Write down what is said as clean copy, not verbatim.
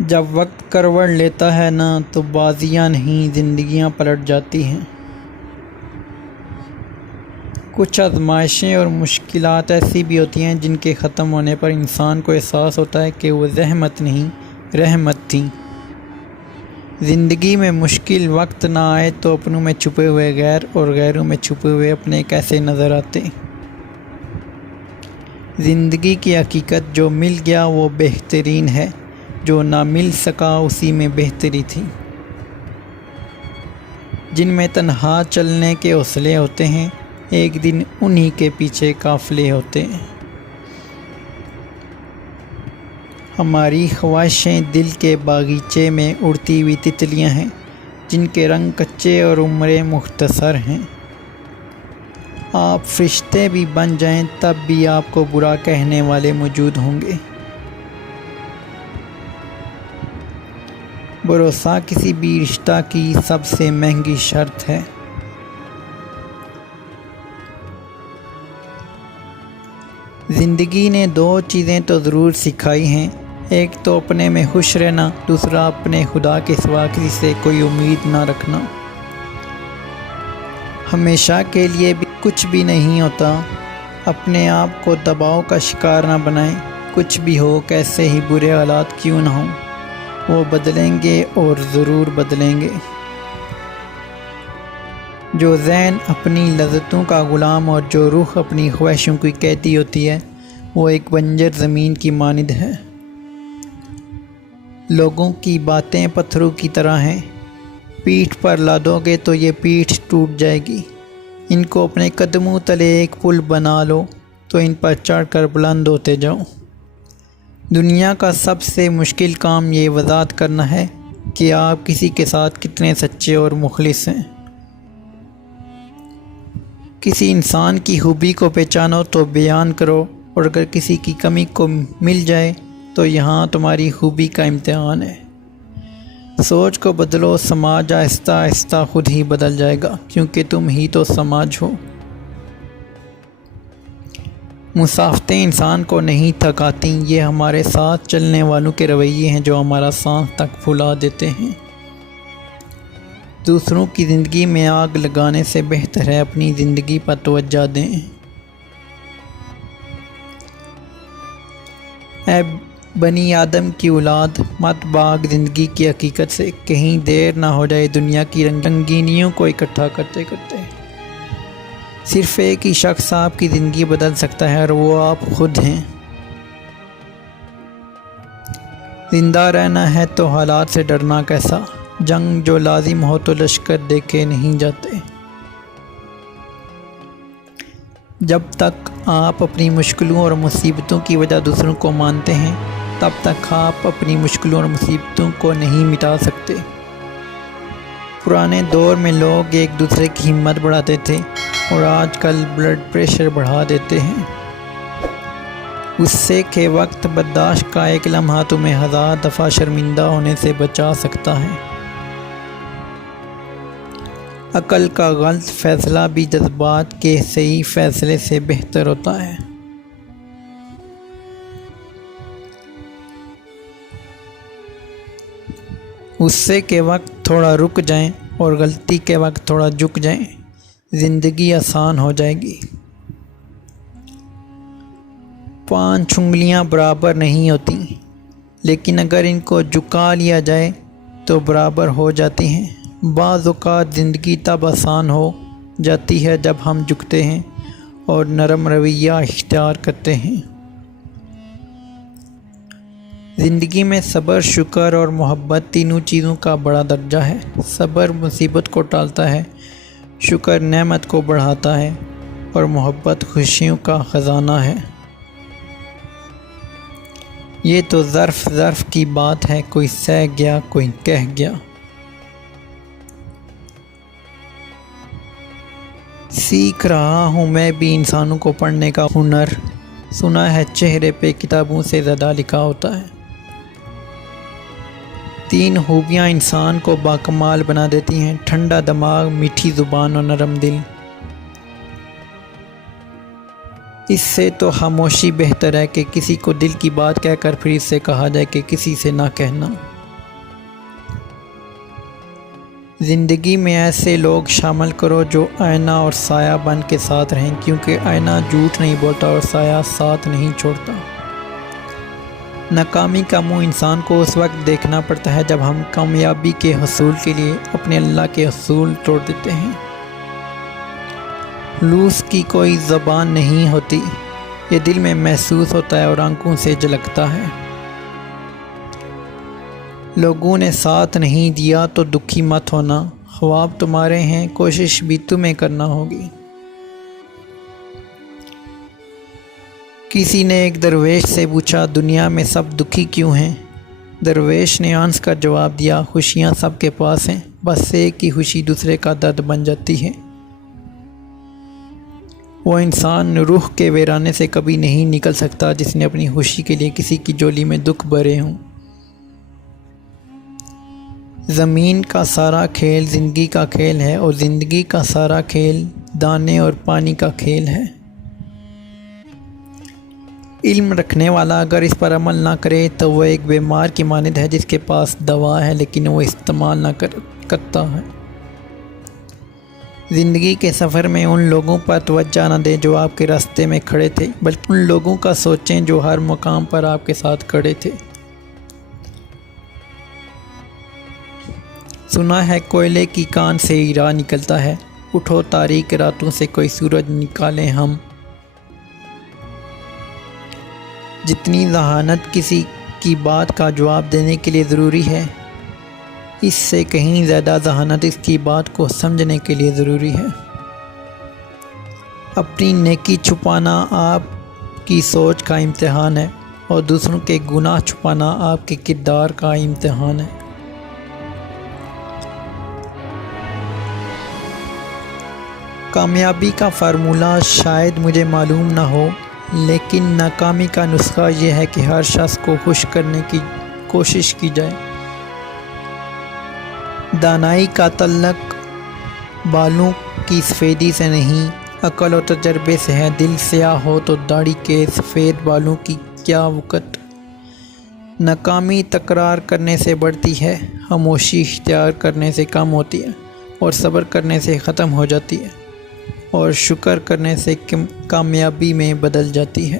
جب وقت کروٹ لیتا ہے نا تو بازیاں نہیں زندگیاں پلٹ جاتی ہیں۔ کچھ آزمائشیں اور مشکلات ایسی بھی ہوتی ہیں جن کے ختم ہونے پر انسان کو احساس ہوتا ہے کہ وہ زحمت نہیں رحمت تھی۔ زندگی میں مشکل وقت نہ آئے تو اپنوں میں چھپے ہوئے غیر اور غیروں میں چھپے ہوئے اپنے کیسے نظر آتے۔ زندگی کی حقیقت جو مل گیا وہ بہترین ہے، جو نہ مل سکا اسی میں بہتری تھی۔ جن میں تنہا چلنے کے حوصلے ہوتے ہیں ایک دن انہی کے پیچھے قافلے ہوتے ہیں۔ ہماری خواہشیں دل کے باغیچے میں اڑتی ہوئی تتلیاں ہیں جن کے رنگ کچے اور عمریں مختصر ہیں۔ آپ فرشتے بھی بن جائیں تب بھی آپ کو برا کہنے والے موجود ہوں گے۔ بھروسہ کسی بھی رشتہ کی سب سے مہنگی شرط ہے۔ زندگی نے دو چیزیں تو ضرور سکھائی ہیں، ایک تو اپنے میں خوش رہنا، دوسرا اپنے خدا کے سوا کسی سے کوئی امید نہ رکھنا۔ ہمیشہ کے لیے بھی کچھ بھی نہیں ہوتا، اپنے آپ کو دباؤ کا شکار نہ بنائیں۔ کچھ بھی ہو، کیسے ہی برے حالات کیوں نہ ہوں، وہ بدلیں گے اور ضرور بدلیں گے۔ جو ذہن اپنی لذتوں کا غلام اور جو روح اپنی خواہشوں کی قیدی ہوتی ہے وہ ایک بنجر زمین کی مانند ہے۔ لوگوں کی باتیں پتھروں کی طرح ہیں، پیٹھ پر لادو گے تو یہ پیٹھ ٹوٹ جائے گی۔ ان کو اپنے قدموں تلے ایک پل بنا لو تو ان پر چڑھ کر بلند ہوتے جاؤ۔ دنیا کا سب سے مشکل کام یہ وضاحت کرنا ہے کہ آپ کسی کے ساتھ کتنے سچے اور مخلص ہیں۔ کسی انسان کی خوبی کو پہچانو تو بیان کرو، اور اگر کسی کی کمی کو مل جائے تو یہاں تمہاری خوبی کا امتحان ہے۔ سوچ کو بدلو، سماج آہستہ آہستہ خود ہی بدل جائے گا، کیونکہ تم ہی تو سماج ہو۔ مسافتیں انسان کو نہیں تھکاتی، یہ ہمارے ساتھ چلنے والوں کے رویے ہیں جو ہمارا سانس تک پھلا دیتے ہیں۔ دوسروں کی زندگی میں آگ لگانے سے بہتر ہے اپنی زندگی پر توجہ دیں۔ اے بنی آدم کی اولاد، مت بھاگ زندگی کی حقیقت سے، کہیں دیر نہ ہو جائے دنیا کی رنگینیوں کو اکٹھا کرتے کرتے۔ صرف ایک ہی شخص آپ کی زندگی بدل سکتا ہے اور وہ آپ خود ہیں۔ زندہ رہنا ہے تو حالات سے ڈرنا کیسا، جنگ جو لازم ہو تو لشکر دیکھے نہیں جاتے۔ جب تک آپ اپنی مشکلوں اور مصیبتوں کی وجہ دوسروں کو مانتے ہیں تب تک آپ اپنی مشکلوں اور مصیبتوں کو نہیں مٹا سکتے۔ پرانے دور میں لوگ ایک دوسرے کی ہمت بڑھاتے تھے اور آج کل بلڈ پریشر بڑھا دیتے ہیں۔ غصے کے وقت برداشت کا ایک لمحہ تمہیں 1000 دفعہ شرمندہ ہونے سے بچا سکتا ہے۔ عقل کا غلط فیصلہ بھی جذبات کے صحیح فیصلے سے بہتر ہوتا ہے۔ غصے کے وقت تھوڑا رک جائیں اور غلطی کے وقت تھوڑا جھک جائیں، زندگی آسان ہو جائے گی۔ 5 انگلیاں برابر نہیں ہوتی، لیکن اگر ان کو جھکا لیا جائے تو برابر ہو جاتی ہیں۔ بعض اوقات زندگی تب آسان ہو جاتی ہے جب ہم جھکتے ہیں اور نرم رویہ اختیار کرتے ہیں۔ زندگی میں صبر، شکر اور محبت تینوں چیزوں کا بڑا درجہ ہے۔ صبر مصیبت کو ٹالتا ہے، شکر نعمت کو بڑھاتا ہے اور محبت خوشیوں کا خزانہ ہے۔ یہ تو ظرف کی بات ہے، کوئی سہ گیا کوئی کہہ گیا۔ سیکھ رہا ہوں میں بھی انسانوں کو پڑھنے کا ہنر، سنا ہے چہرے پہ کتابوں سے زیادہ لکھا ہوتا ہے۔ 3 خوبیاں انسان کو باکمال بنا دیتی ہیں: ٹھنڈا دماغ، میٹھی زبان اور نرم دل۔ اس سے تو خاموشی بہتر ہے کہ کسی کو دل کی بات کہہ کر پھر اس سے کہا جائے کہ کسی سے نہ کہنا۔ زندگی میں ایسے لوگ شامل کرو جو آئینہ اور سایہ بن کے ساتھ رہیں، کیونکہ آئینہ جھوٹ نہیں بولتا اور سایہ ساتھ نہیں چھوڑتا۔ ناکامی کا منہ انسان کو اس وقت دیکھنا پڑتا ہے جب ہم کامیابی کے حصول کے لیے اپنے اللہ کے اصول توڑ دیتے ہیں۔ لوس کی کوئی زبان نہیں ہوتی، یہ دل میں محسوس ہوتا ہے اور آنکھوں سے جھلکتا ہے۔ لوگوں نے ساتھ نہیں دیا تو دکھی مت ہونا، خواب تمہارے ہیں، کوشش بھی تمہیں کرنا ہوگی۔ کسی نے ایک درویش سے پوچھا، دنیا میں سب دکھی کیوں ہیں؟ درویش نے ہنس کر جواب دیا، خوشیاں سب کے پاس ہیں، بس ایک کی خوشی دوسرے کا درد بن جاتی ہے۔ وہ انسان روح کے ویرانے سے کبھی نہیں نکل سکتا جس نے اپنی خوشی کے لیے کسی کی جولی میں دکھ بھرے ہوں۔ زمین کا سارا کھیل زندگی کا کھیل ہے، اور زندگی کا سارا کھیل دانے اور پانی کا کھیل ہے۔ علم رکھنے والا اگر اس پر عمل نہ کرے تو وہ ایک بیمار کی مانند ہے جس کے پاس دوا ہے لیکن وہ استعمال نہ کرتا ہے۔ زندگی کے سفر میں ان لوگوں پر توجہ نہ دیں جو آپ کے راستے میں کھڑے تھے، بلکہ ان لوگوں کا سوچیں جو ہر مقام پر آپ کے ساتھ کھڑے تھے۔ سنا ہے کوئلے کی کان سے ہیرا نکلتا ہے، اٹھو تاریک راتوں سے کوئی سورج نکالیں ہم۔ جتنی ذہانت کسی کی بات کا جواب دینے کے لیے ضروری ہے، اس سے کہیں زیادہ ذہانت اس کی بات کو سمجھنے کے لیے ضروری ہے۔ اپنی نیکی چھپانا آپ کی سوچ کا امتحان ہے، اور دوسروں کے گناہ چھپانا آپ کے کردار کا امتحان ہے۔ کامیابی کا فارمولہ شاید مجھے معلوم نہ ہو، لیکن ناکامی کا نسخہ یہ ہے کہ ہر شخص کو خوش کرنے کی کوشش کی جائے۔ دانائی کا تعلق بالوں کی سفیدی سے نہیں، عقل و تجربے سے ہے۔ دل سیاہ ہو تو داڑھی کے سفید بالوں کی کیا وقت۔ ناکامی تکرار کرنے سے بڑھتی ہے، خاموشی اختیار کرنے سے کم ہوتی ہے، اور صبر کرنے سے ختم ہو جاتی ہے، اور شکر کرنے سے کامیابی میں بدل جاتی ہے۔